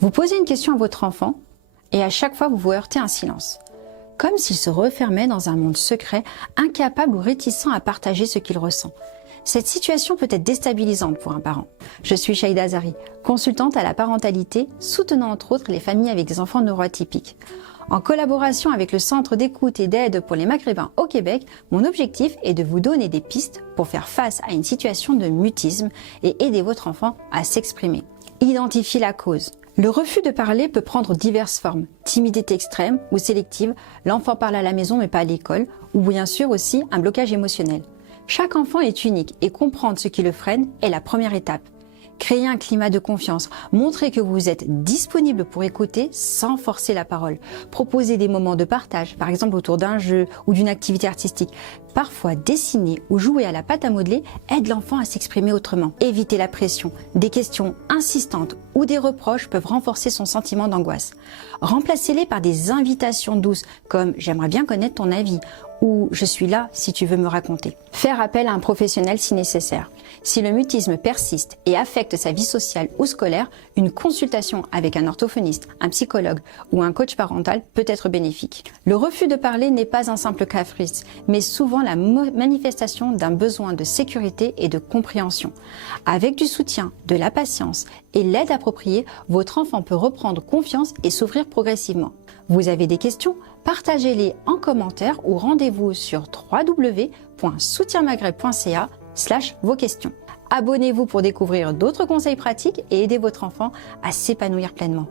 Vous posez une question à votre enfant et à chaque fois vous vous heurtez à un silence. Comme s'il se refermait dans un monde secret, incapable ou réticent à partager ce qu'il ressent. Cette situation peut être déstabilisante pour un parent. Je suis Shaïda Azari, consultante à la parentalité, soutenant entre autres les familles avec des enfants neuroatypiques. En collaboration avec le Centre d'écoute et d'aide pour les Maghrébins au Québec, mon objectif est de vous donner des pistes pour faire face à une situation de mutisme et aider votre enfant à s'exprimer. Identifiez la cause. Le refus de parler peut prendre diverses formes, timidité extrême ou sélective, l'enfant parle à la maison mais pas à l'école, ou bien sûr aussi un blocage émotionnel. Chaque enfant est unique et comprendre ce qui le freine est la première étape. Créer un climat de confiance, montrer que vous êtes disponible pour écouter sans forcer la parole. Proposer des moments de partage, par exemple autour d'un jeu ou d'une activité artistique. Parfois, dessiner ou jouer à la pâte à modeler aide l'enfant à s'exprimer autrement. Éviter la pression. Des questions insistantes ou des reproches peuvent renforcer son sentiment d'angoisse. Remplacez-les par des invitations douces comme « j'aimerais bien connaître ton avis » ou « je suis là si tu veux me raconter ». Faire appel à un professionnel si nécessaire. Si le mutisme persiste et affecte sa vie sociale ou scolaire, une consultation avec un orthophoniste, un psychologue ou un coach parental peut être bénéfique. Le refus de parler n'est pas un simple caprice, mais souvent la manifestation d'un besoin de sécurité et de compréhension. Avec du soutien, de la patience et l'aide appropriée, votre enfant peut reprendre confiance et s'ouvrir progressivement. Vous avez des questions? Partagez-les en commentaire ou rendez-vous sur www.soutienmaghreb.ca/vos questions. Abonnez-vous pour découvrir d'autres conseils pratiques et aider votre enfant à s'épanouir pleinement.